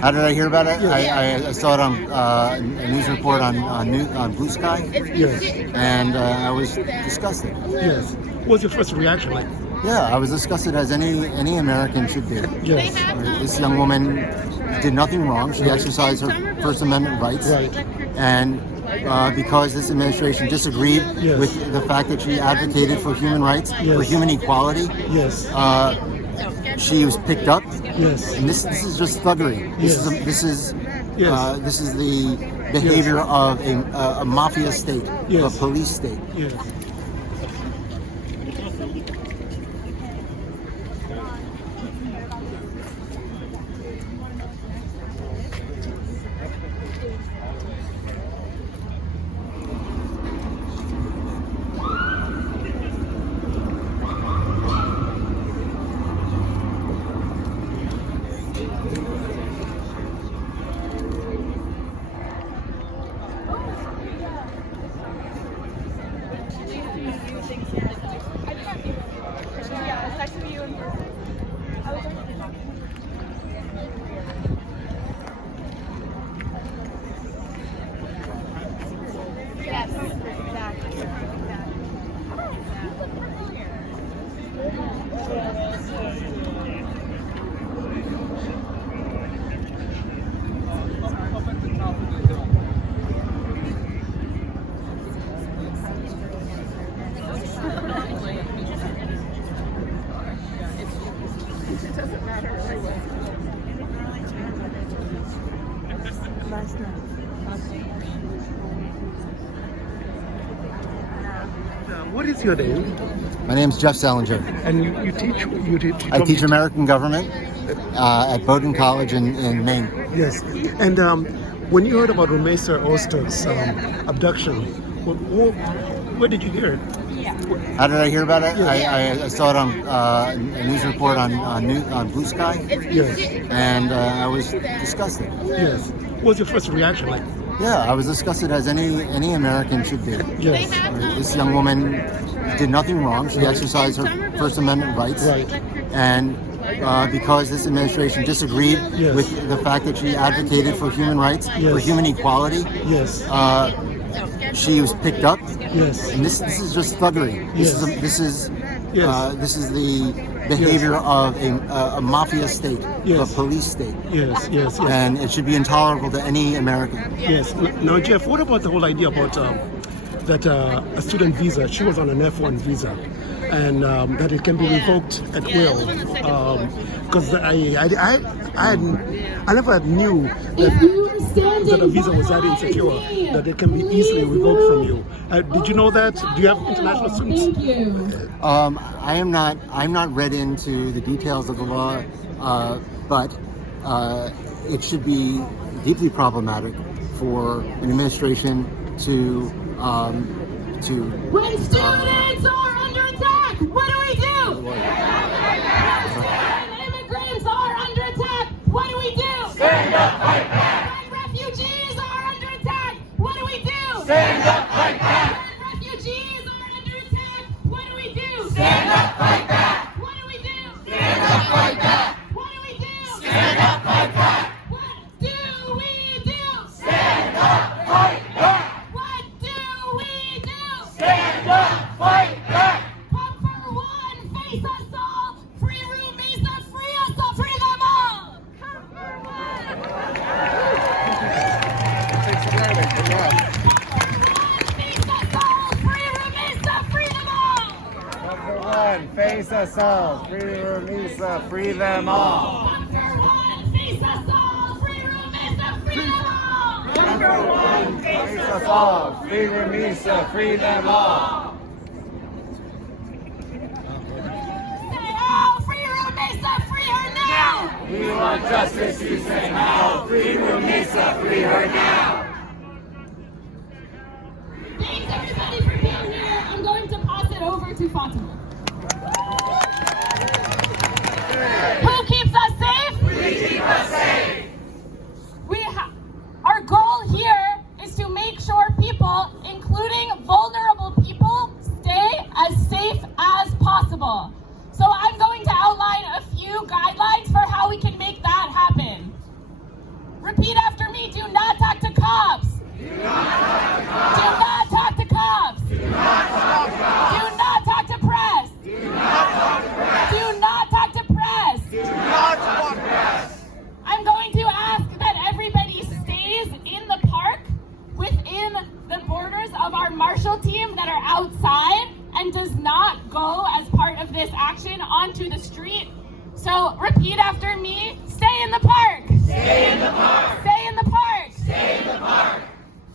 How did I hear about it? Yes. I saw it on a news report on Blue Sky, Yes. and I was disgusted. Yes. What was your first reaction like? Yeah, I was disgusted as any American should be. Yes. This young woman did nothing wrong. She exercised her First Amendment rights. Right. And because this administration disagreed Yes. with the fact that she advocated for human rights, Yes. for human equality, Yes. she was picked up. Yes. And this is just thuggery. Yes. This is Yes. this is the behavior of a mafia state, Yes. a police state. Yes. What is your name? My name's Jeff Selinger. And you teach? I teach American government at Bowdoin College in Maine. Yes. And when you heard about Rümeysa Özturk's abduction, where did you hear it? How did I hear about it? Yes. I saw it on a news report on Blue Sky, Yes. and I was disgusted. Yes. What was your first reaction like? Yeah, I was disgusted as any American should be. Yes. This young woman did nothing wrong. She exercised her First Amendment rights. Right. And because this administration disagreed Yes. with the fact that she advocated for human rights, for Yes. human equality, Yes. she was picked up. Yes. And this is just thuggery. Yes. This is Yes. this is the behavior of a mafia state, Yes. a police state, Yes. Yes. Yes. and it should be intolerable to any American. Yes. Now, Jeff, what about the whole idea about that a student visa? She was on an F1 visa, and that it can be revoked at will. Because I never knew that a visa was that insecure that it can be easily revoked from you. Did you know that? Do you have international students? I'm not read into the details of the law, but it should be deeply problematic for an administration to When students are under attack, what do we do? When immigrants are under attack, what do we do? Stand up, fight back! When refugees are under attack, what do we do? Stand up, fight back! When refugees are under attack, what do we do? Stand up, fight back! What do we do? Stand up, fight back! What do we do? Stand up, fight back! What do we do? Stand up, fight back! What do we do? Stand up, fight back! Come for one, face us all. Free Rümeysa, free us all, free them all. Come for one. Face us all. Free Rümeysa, free them all. Number one, face us all. Free Rümeysa, free them all. Come for one, face us all. Free Rümeysa, free them all. Number one, Face us all. Free Rümeysa, free them all. Say how, free Rümeysa, free her now. we want justice, you say how? Free Rümeysa, free her now! Thanks everybody for being here. I'm going to pass it over to Fatima. Who keeps us safe? We keep us safe! Our goal here is to make sure people, including vulnerable people, stay as safe as possible. So I'm going to outline a few guidelines for how we can make that happen. Repeat after me. Do not talk to cops. Do not talk to cops. Do not talk to cops. Do not talk to press. Do not talk to press. Do not talk to press. I'm going to ask that everybody stays in the park within the borders of our marshal team that are outside and does not go as part of this action onto the street. So repeat after me. Stay in the park. Stay in the park. Stay in the park. Stay in the park.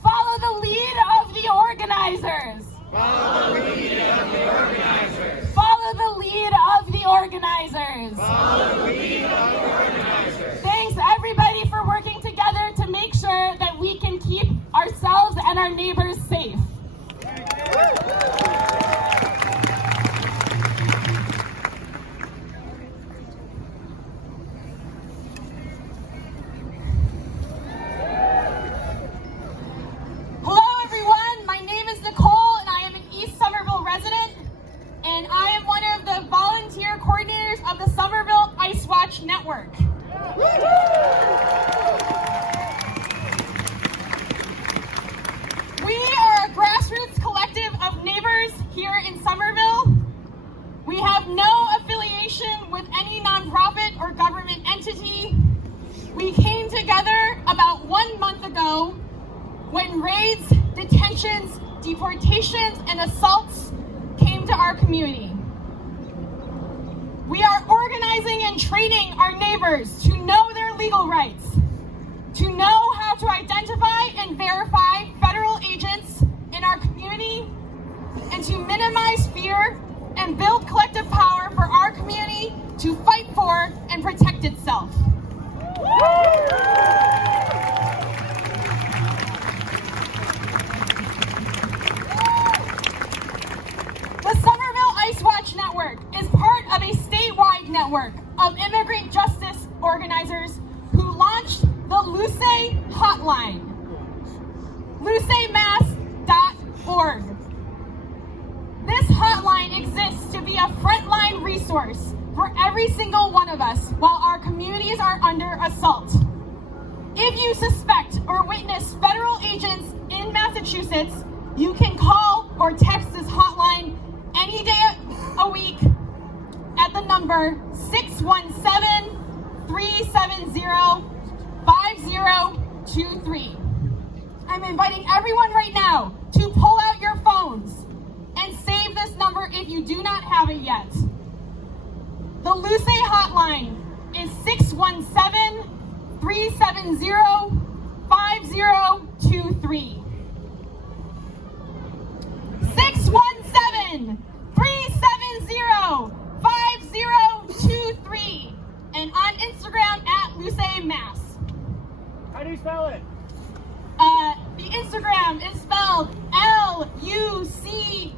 Follow the lead of the organizers. Follow the lead of the organizers. Follow the lead of the organizers. Follow the lead of the organizers. Thanks everybody for working together to make sure that we can keep ourselves and our neighbors safe. Hello everyone, my name is Nicole and I am an East Somerville resident and I am one of the volunteer coordinators of the Somerville Ice Watch Network. We are a grassroots collective of neighbors here in Somerville. We have no affiliation with any nonprofit or government entity. We came together about 1 month ago when raids, detentions, deportations, and assaults came to our community. We are organizing and training our neighbors to know their legal rights, to know how to identify and verify federal agents in our community, and to minimize fear and build collective power for our community to fight for and protect itself. The Somerville Ice Watch Network is part of a statewide network of immigrant justice organizers who launched the LUCE hotline, lucemass.org. This hotline exists to be a frontline resource for every single one of us while our communities are under assault. If you suspect or witness federal agents in Massachusetts, you can call or text this hotline any day a week at the number 617-370-5023. I'm inviting everyone right now to pull out your phones and save this number if you do not have it yet. The LUCE hotline is 617-370-5023. 617-370-5023. And on Instagram at @LUCEMass. How do you spell it? The Instagram is spelled LUCE_MASS.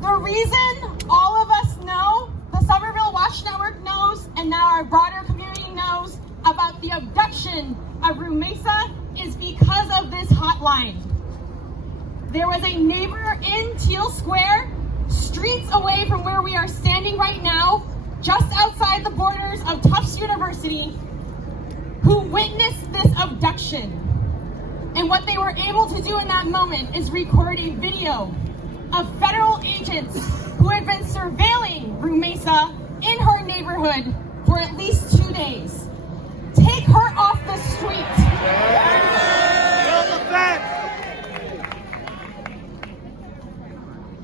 The reason all of us know, the Somerville Watch Network knows, and now our broader community knows about the abduction of Rümeysa is because of this hotline. There was a neighbor in Teal Square, streets away from where we are standing right now, just outside the borders of Tufts University, who witnessed this abduction. And what they were able to do in that moment is record a video of federal agents who had been surveilling Rümeysa in her neighborhood for at least 2 days. Take her off the street.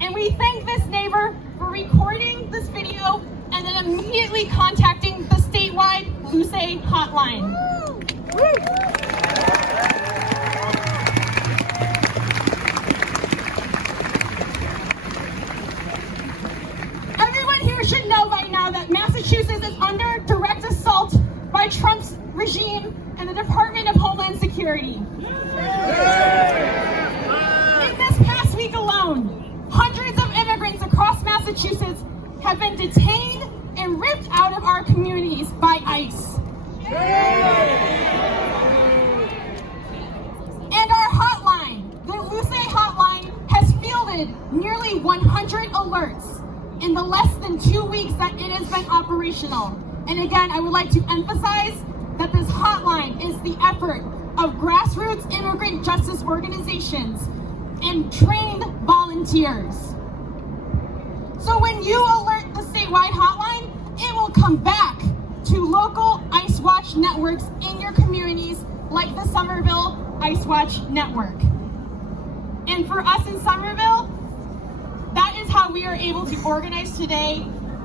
And we thank this neighbor for recording this video and then immediately contacting the statewide LUCE hotline. Everyone here should know by now that Massachusetts is under direct assault by Trump's regime and the Department of Homeland Security. In this past week alone, hundreds of immigrants across Massachusetts have been detained and ripped out of our communities by ICE. And our hotline, the LUCE hotline, has fielded nearly 100 alerts in the less than 2 weeks that it has been operational. And again, I would like to emphasize that this hotline is the effort of grassroots immigrant justice organizations and trained volunteers. So when you alert the statewide hotline, it will come back to local ICE Watch networks in your communities, like the Somerville ICE Watch network. And for us in Somerville, that is how we are able to organize today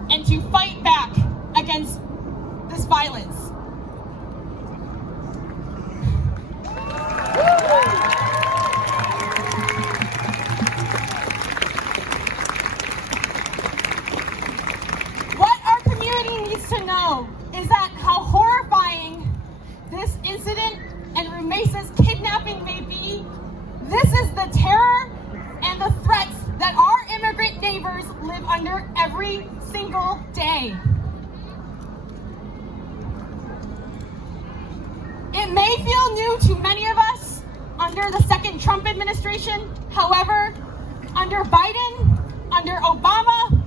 and to fight back against this violence. What our community needs to know is that how horrifying this incident and Rümeysa's kidnapping may be, this is the terror and the threats that our immigrant neighbors live under every single day. It may feel new to many of us under the second Trump administration. However, under Biden, under Obama,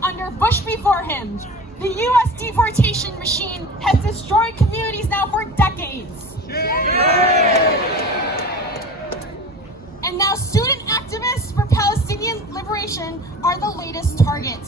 under Bush before him, the U.S. deportation machine has destroyed communities now for decades. And now student activists for Palestinian liberation are the latest target.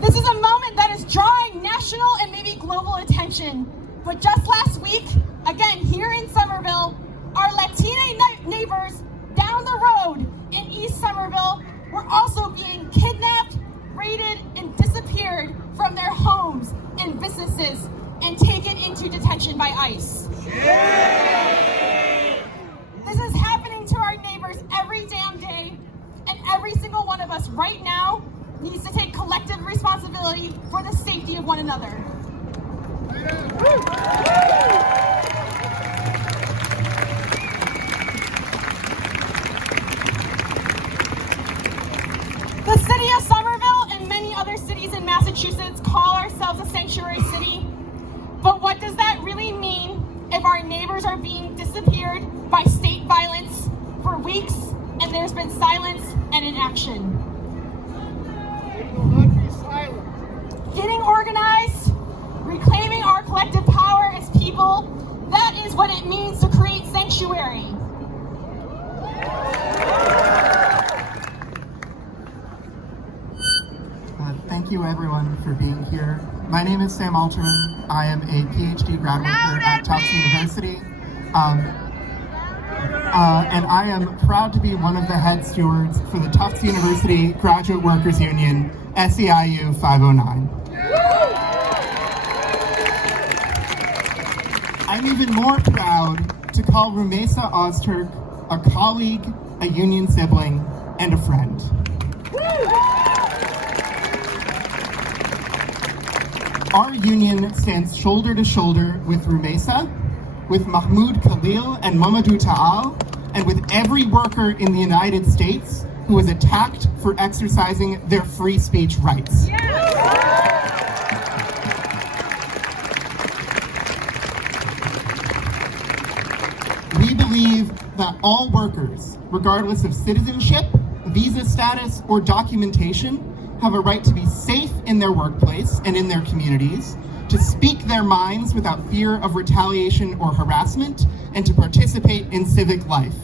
This is a moment that is drawing national and maybe global attention. But just last week, again here in Somerville, our Latina neighbors down the road in East Somerville were also being kidnapped, raided, and disappeared from their homes and businesses and taken into detention by ICE. This is happening to our neighbors every damn day, and every single one of us right now needs to take collective responsibility for the safety of one another. The city of Somerville and many other cities in Massachusetts call ourselves a sanctuary city. But what does that really mean if our neighbors are being disappeared by state violence for weeks and there's been silence and inaction? Getting organized, reclaiming our collective power as people, that is what it means to create sanctuary. Thank you everyone for being here. My name is Sam Alterman. I am a PhD grad worker at Tufts University. And I am proud to be one of the head stewards for the Tufts University Graduate Workers Union, SEIU 509. I'm even more proud to call Rümeysa Özturk a colleague, a union sibling, and a friend. Our union stands shoulder to shoulder with Rümeysa, with 𝐓𝐡𝐞 𝐓𝐿 and Mamadou Ta'al, and with every worker in the United States who was attacked for exercising their free speech rights. We believe that all workers, regardless of citizenship, visa status, or documentation, have a right to be safe in their workplace and in their communities, to speak their minds without fear of retaliation or harassment, and to participate in civic life.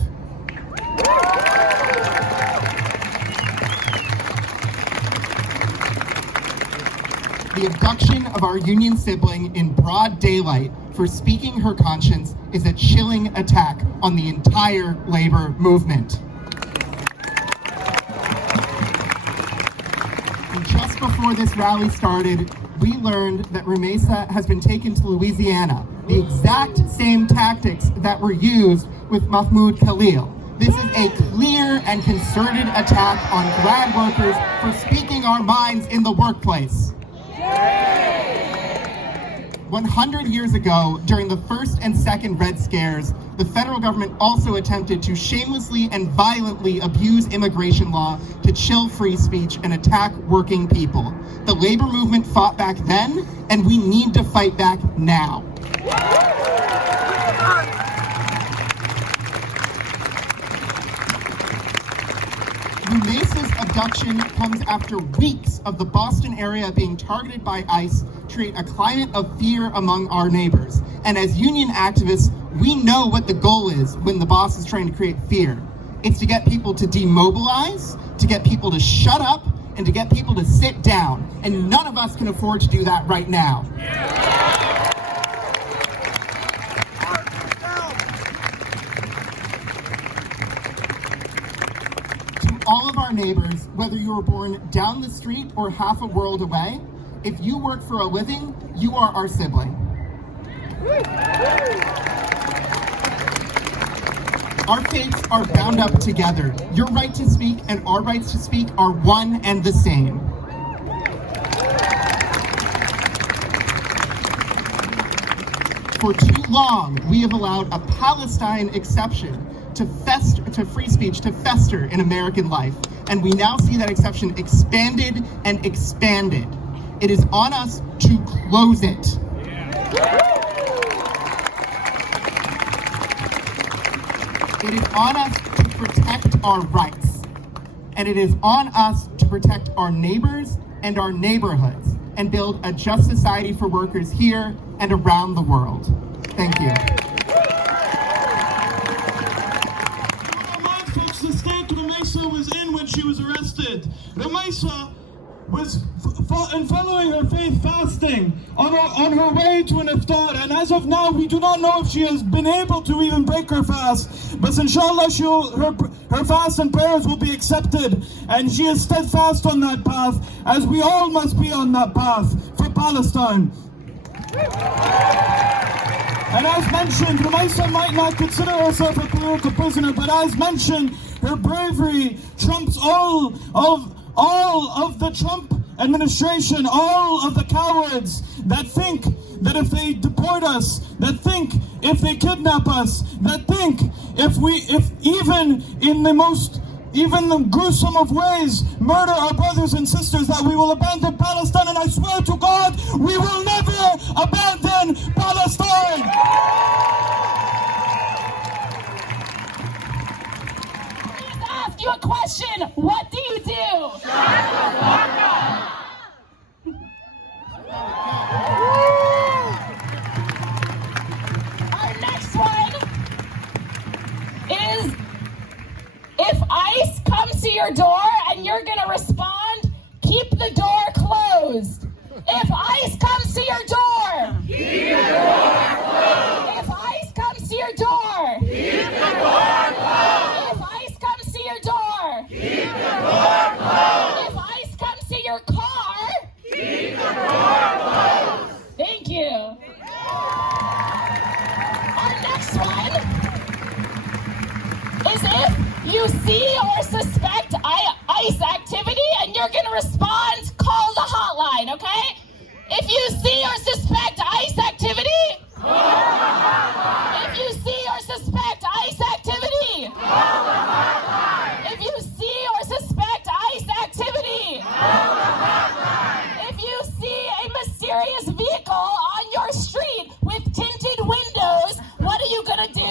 The abduction of our union sibling in broad daylight for speaking her conscience is a chilling attack on the entire labor movement. And just before this rally started, we learned that Rümeysa has been taken to Louisiana, the exact same tactics that were used with 𝐓𝐡𝐞 𝐓𝐿. This is a clear and concerted attack on grad workers for speaking our minds in the workplace. 100 years ago, during the first and second Red Scares, the federal government also attempted to shamelessly and violently abuse immigration law to chill free speech and attack working people. The labor movement fought back then, and we need to fight back now. reduction comes after weeks of the Boston area being targeted by ICE to create a climate of fear among our neighbors. And as union activists, we know what the goal is when the boss is trying to create fear. It's to get people to demobilize, to get people to shut up, and to get people to sit down. And none of us can afford to do that right now. All of our neighbors, whether you were born down the street or half a world away, if you work for a living, you are our sibling. Our fates are bound up together. Your right to speak and our rights to speak are one and the same. For too long, we have allowed a Palestine exception to free speech to fester in American life, and we now see that exception expanded and expanded. It is on us to close it. It is on us to protect our rights, and it is on us to protect our neighbors and our neighborhoods and build a just society for workers here and around the world. Thank you. The state Rümeysa was in when she was arrested. Rümeysa was following her faith fasting on her way to an iftar, and as of now we do not know if she has been able to even break her fast, but inshallah her fast and prayers will be accepted, and she is steadfast on that path, as we all must be on that path for Palestine. And as mentioned, Rümeysa might not consider herself a political prisoner, but as mentioned, her bravery trumps all of the Trump administration, all of the cowards that think that if they deport us, that think if they kidnap us, that think if even in the most gruesome of ways murder our brothers and sisters, that we will abandon Palestine. And I swear to God, we will never abandon Palestine. Please ask you a question. What do you do? Our next one is, if ICE comes to your door and you're going to respond, keep the door closed. If ICE comes to your door, keep the door closed. If ICE comes to your door, keep the door closed. If ICE comes to your door, keep the door closed. If ICE comes to your car, keep the door closed. Thank you. Our next one is, if you see or suspect ICE activity and you're going to respond, call the hotline, okay? If you see or suspect ICE activity, call the hotline. If you see or suspect ICE activity, call the hotline. If you see or suspect ICE activity, call the hotline. If you see a mysterious vehicle on your street with tinted windows, what are you going to do?